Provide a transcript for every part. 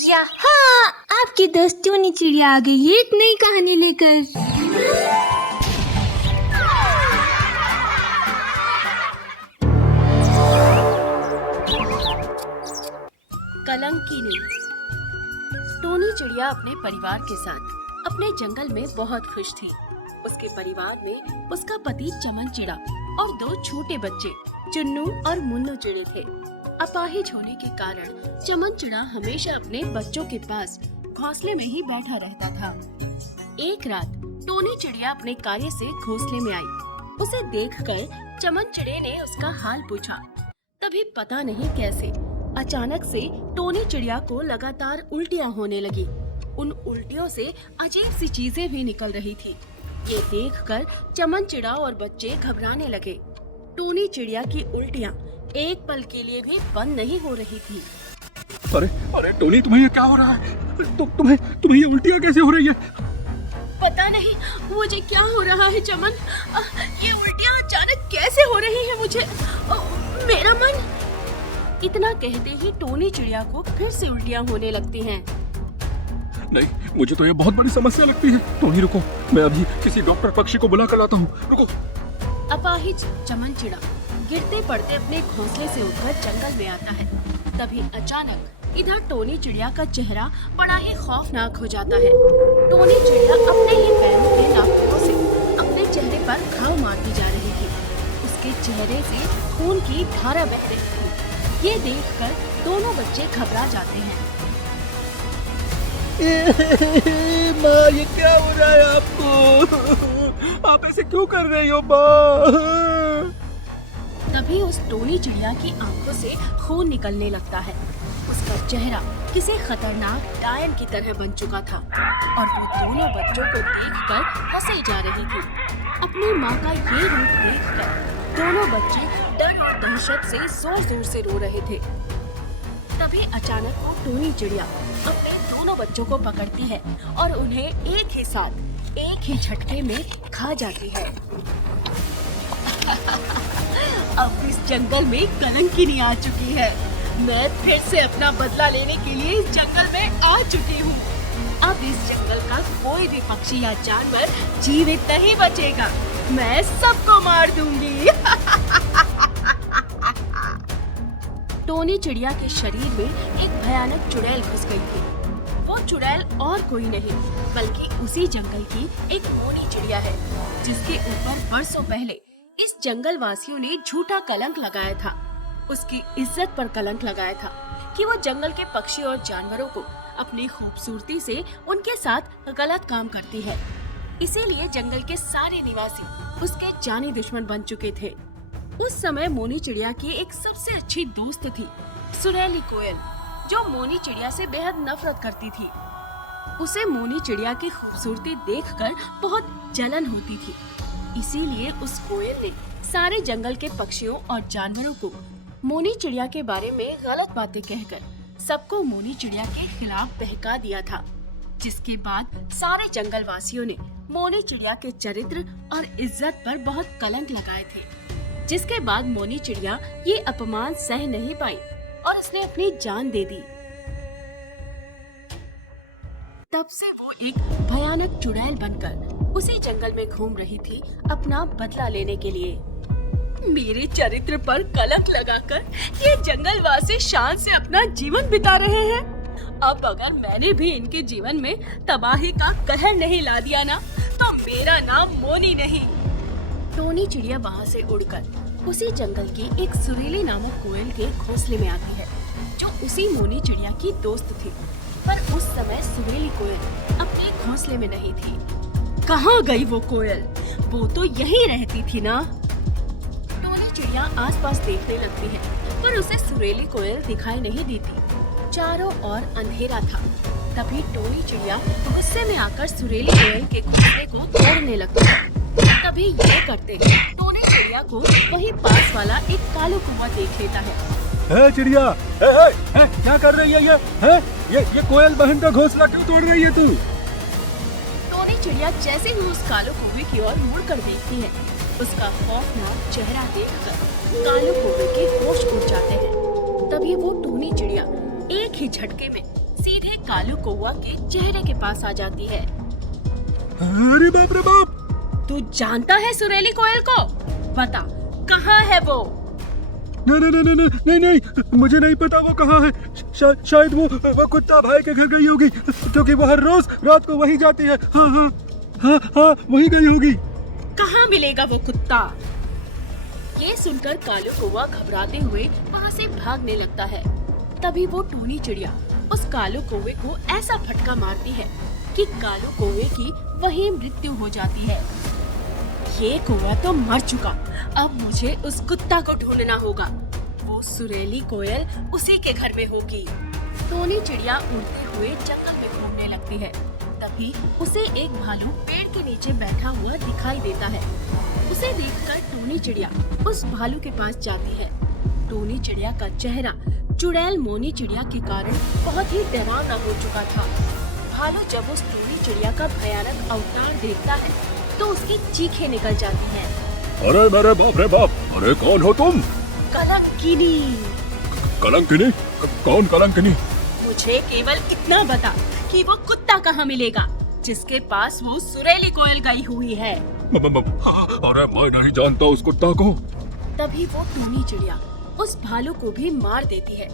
या हाँ, आपकी दोस्त टोनी चिड़िया आ गई है एक नई कहानी लेकर। कलंक की नींद। टोनी चिड़िया अपने परिवार के साथ अपने जंगल में बहुत खुश थी। उसके परिवार में उसका पति चमन चिड़ा और 2 छोटे बच्चे चुन्नू और मुन्नू चिड़े थे। अपाहिज होने के कारण चमन चिड़ा हमेशा अपने बच्चों के पास घोंसले में ही बैठा रहता था। एक रात टोनी चिड़िया अपने कार्य से घोंसले में आई। उसे देखकर चमन चिड़े ने उसका हाल पूछा। तभी पता नहीं कैसे अचानक से टोनी चिड़िया को लगातार उल्टियाँ होने लगी। उन उल्टियों से अजीब सी चीजें भी निकल रही थी। ये देखकर चमन चिड़ा और बच्चे घबराने लगे। टोनी चिड़िया की उल्टियाँ एक पल के लिए भी बंद नहीं हो रही थी। अरे अरे टोनी, तुम्हें ये क्या हो रहा है? तुम्हें ये उल्टियाँ कैसे हो रही है? पता नहीं मुझे क्या हो रहा है चमन। ये उल्टियाँ अचानक कैसे हो रही है मुझे। मेरा मन। इतना कहते ही टोनी चिड़िया को फिर से उल्टियाँ होने लगती हैं। नहीं, मुझे तो ये बहुत बड़ी समस्या लगती है। टोनी रुको, मैं अभी किसी डॉक्टर पक्षी को बुला कर लाता हूँ। रुको। अपाहिज चमन चिड़ा गिरते पड़ते अपने घोंसले से उठकर जंगल में आता है। तभी अचानक इधर टोनी चिड़िया का चेहरा बड़ा ही खौफनाक हो जाता है। टोनी चिड़िया अपने ही पैरों के नाखूनों से अपने चेहरे पर घाव मारती जा रही थी। उसके चेहरे से खून की धारा बह रही थी। ये देखकर दोनों बच्चे घबरा जाते हैं। माँ, ये क्या हो रहा है आपको? आप ऐसे क्यों कर रही हो माँ? तभी उस टोनी चिड़िया की आंखों से खून निकलने लगता है। उसका चेहरा किसी खतरनाक डायन की तरह बन चुका था और वो दोनों बच्चों को देखकर हंसे जा रही थी। अपनी माँ का ये रूप देखकर दोनों बच्चे डर और दहशत से जोर-जोर से रो रहे थे। तभी अचानक वो टोनी चिड़िया अपने दोनों बच्चों को पकड़ती है और उन्हें एक ही साथ एक ही झटके में खा जाती है। अब इस जंगल में कलंकिनी आ चुकी है। मैं फिर से अपना बदला लेने के लिए इस जंगल में आ चुकी हूँ। अब इस जंगल का कोई भी पक्षी या जानवर जीवित नहीं बचेगा। मैं सबको मार दूंगी। टोनी चिड़िया के शरीर में एक भयानक चुड़ैल घुस गई थी। वो चुड़ैल और कोई नहीं बल्कि उसी जंगल की एक मोनी चिड़िया है, जिसके ऊपर बरसों पहले इस जंगल वासियों ने झूठा कलंक लगाया था। उसकी इज्जत पर कलंक लगाया था कि वो जंगल के पक्षी और जानवरों को अपनी खूबसूरती से उनके साथ गलत काम करती है। इसीलिए जंगल के सारे निवासी उसके जानी दुश्मन बन चुके थे। उस समय मोनी चिड़िया की एक सबसे अच्छी दोस्त थी, सुरीली कोयल, जो मोनी चिड़िया से बेहद नफरत करती थी। उसे मोनी चिड़िया की खूबसूरती देखकर बहुत जलन होती थी। इसीलिए उस कोयल ने सारे जंगल के पक्षियों और जानवरों को मोनी चिड़िया के बारे में गलत बातें कहकर सबको मोनी चिड़िया के खिलाफ बहका दिया था। जिसके बाद सारे जंगल वासियों ने मोनी चिड़िया के चरित्र और इज्जत पर बहुत कलंक लगाए थे। जिसके बाद मोनी चिड़िया ये अपमान सह नहीं पाई और उसने अपनी जान दे दी। तब से वो एक भयानक चुड़ैल बनकर उसी जंगल में घूम रही थी अपना बदला लेने के लिए। मेरे चरित्र पर कलंक लगाकर ये जंगलवासी शान से अपना जीवन बिता रहे हैं। अब अगर मैंने भी इनके जीवन में तबाही का कहर नहीं ला दिया ना, तो मेरा नाम मोनी नहीं। टोनी चिड़िया वहाँ से उड़कर उसी जंगल की एक सुरीली नामक कोयल के घोंसले में आती है, जो उसी मोनी चिड़िया की दोस्त थी। पर उस समय सुरीली कोयल अपने घोंसले में नहीं थी। कहाँ गई वो कोयल? वो तो यहीं रहती थी ना। टोनी चिड़िया आसपास देखने लगती है, पर उसे सुरीली कोयल दिखाई नहीं देती। चारों ओर अंधेरा था। तभी टोनी चिड़िया गुस्से में आकर सुरीली कोयल के घोंसले को तोड़ने लगती है। तभी ये करते टोनी चिड़िया को वहीं पास वाला एक कालू कौवा देख लेता है। चिड़िया, क्या कर रही है ये कोयल बहन का घोंसला क्यों तोड़ रही है तू? टोनी चिड़िया जैसे ही उस कालू कौवे की ओर मुड़कर देखती है, उसका खौफनाक चेहरा देखकर कालू कौवे के होश उड़ जाते हैं। तभी वो टोनी चिड़िया एक ही झटके में सीधे कालू कौवा के चेहरे के पास आ जाती है। अरे बाप रे बाप! तू जानता है सुरेली कोयल को? बता कहाँ है वो? नहीं, मुझे नहीं पता वो कहाँ है। शायद वो कुत्ता भाई के घर गई होगी, क्योंकि वो हर रोज रात को वही जाती है। हाँ, वही गई होगी। कहाँ मिलेगा वो कुत्ता? ये सुनकर कालू कौवा घबराते हुए वहाँ से भागने लगता है। तभी वो टोनी चिड़िया उस कालू कौवे को ऐसा फटका मारती है कि कालू कौवे की वहीं मृत्यु हो जाती है। ये कौवा तो मर चुका, अब मुझे उस कुत्ता को ढूंढना होगा। वो सुरेली कोयल उसी के घर में होगी। टोनी चिड़िया उड़ते हुए जंगल में घूमने लगती है। तभी उसे एक भालू पेड़ के नीचे बैठा हुआ दिखाई देता है। उसे देखकर टोनी चिड़िया उस भालू के पास जाती है। टोनी चिड़िया का चेहरा चुड़ैल मोनी चिड़िया के कारण बहुत ही डरावना हो चुका था। भालू जब उस टोनी चिड़िया का भयानक अवतार देखता है तो उसकी चीखें निकल जाती हैं। अरे मेरे बाप रे बाप! अरे कौन हो तुम? कलंकिनी। कलंकिनी? कौन कलंकिनी? मुझे केवल इतना बता कि वो कुत्ता कहाँ मिलेगा जिसके पास वो सुरेली कोयल गई हुई है। अरे मैं नहीं जानता उस कुत्ता को। तभी वो टोनी चिड़िया उस भालू को भी मार देती है।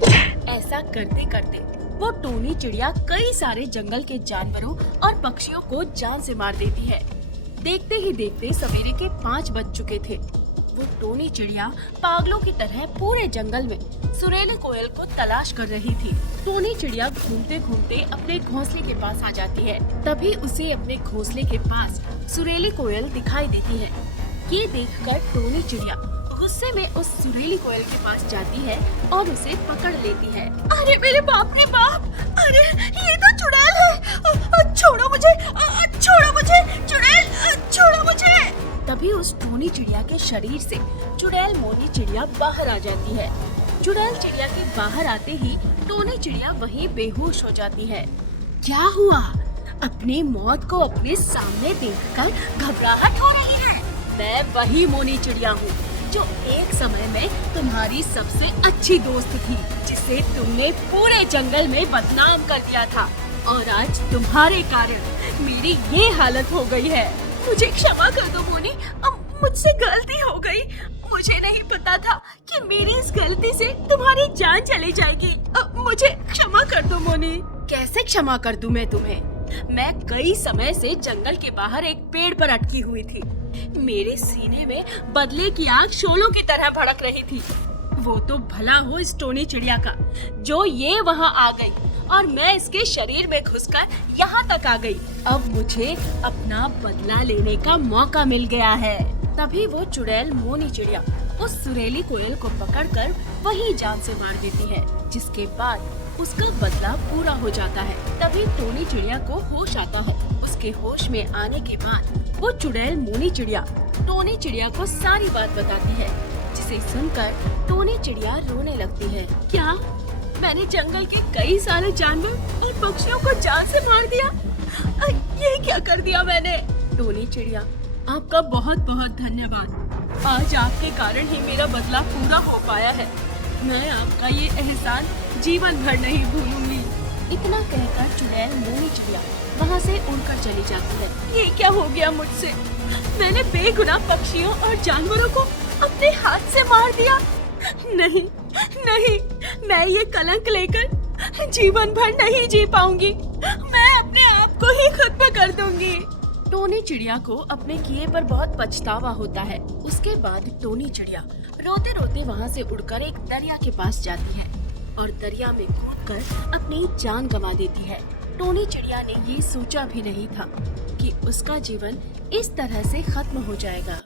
ऐसा करते करते वो टोनी चिड़िया कई सारे जंगल के जानवरों और पक्षियों को जान से मार देती है। देखते ही देखते सवेरे के 5 बज चुके थे। वो टोनी चिड़िया पागलों की तरह पूरे जंगल में सुरेली कोयल को तलाश कर रही थी। टोनी चिड़िया घूमते घूमते अपने घोंसले के पास आ जाती है। तभी उसे अपने घोंसले के पास सुरेली कोयल दिखाई देती है। ये देखकर टोनी चिड़िया गुस्से में उस सुरेली कोयल के पास जाती है और उसे पकड़ लेती है। अरे मेरे बाप रे बाप! अरे ये तो चुड़ैल है! छोड़ो मुझे! छोड़ो मुझे! चुड़ैल! छोड़ो मुझे! तभी उस टोनी चिड़िया के शरीर से चुड़ैल मोनी चिड़िया बाहर आ जाती है। चुड़ैल चिड़िया के बाहर आते ही टोनी चिड़िया वहीं बेहोश हो जाती है। क्या हुआ? अपनी मौत को अपने सामने देखकर घबराहट हो रही है। मैं वही मोनी चिड़िया हूँ जो एक समय में तुम्हारी सबसे अच्छी दोस्त थी, जिसे तुमने पूरे जंगल में बदनाम कर दिया था, और आज तुम्हारे कारण मेरी ये हालत हो गई है। मुझे क्षमा कर दो मोनी, मुझसे गलती हो गई। मुझे नहीं पता था कि मेरी इस गलती से तुम्हारी जान चली जाएगी। मुझे क्षमा कर दो मोनी। कैसे क्षमा कर दूं मैं तुम्हें? मैं कई समय से जंगल के बाहर एक पेड़ पर अटकी हुई थी। मेरे सीने में बदले की आग शोलों की तरह भड़क रही थी। वो तो भला हो इस टोनी चिड़िया का जो ये वहाँ आ गई और मैं इसके शरीर में घुसकर यहाँ तक आ गई। अब मुझे अपना बदला लेने का मौका मिल गया है। तभी वो चुड़ैल मोनी चिड़िया उस सुरेली कोयल को पकड़कर वही जान से मार देती है, जिसके बाद उसका बदला पूरा हो जाता है। तभी टोनी चिड़िया को होश आता है। उसके होश में आने के बाद वो चुड़ैल मोनी चिड़िया टोनी चिड़िया को सारी बात बताती है, जिसे सुनकर टोनी चिड़िया रोने लगती है। क्या मैंने जंगल के कई सारे जानवर और पक्षियों को जान से मार दिया? ये क्या कर दिया मैंने? टोनी चिड़िया, आपका बहुत बहुत धन्यवाद। आज आपके कारण ही मेरा बदला पूरा हो पाया है। मैं आपका ये एहसान जीवन भर नहीं भूलूंगी। इतना कहकर चुड़ैल मोनी चिड़िया वहाँ से उड़कर चली जाती है। ये क्या हो गया मुझसे? मैंने बेगुनाह पक्षियों और जानवरों को अपने हाथ से मार दिया। नहीं, मैं ये कलंक लेकर जीवन भर नहीं जी पाऊंगी। मैं अपने आप को ही खुद पे कर दूंगी। टोनी चिड़िया को अपने किए पर बहुत पछतावा होता है। उसके बाद टोनी चिड़िया रोते रोते वहाँ से उड़कर एक दरिया के पास जाती है और दरिया में कूदकर अपनी जान गंवा देती है। टोनी चिड़िया ने ये सोचा भी नहीं था कि उसका जीवन इस तरह से खत्म हो जाएगा।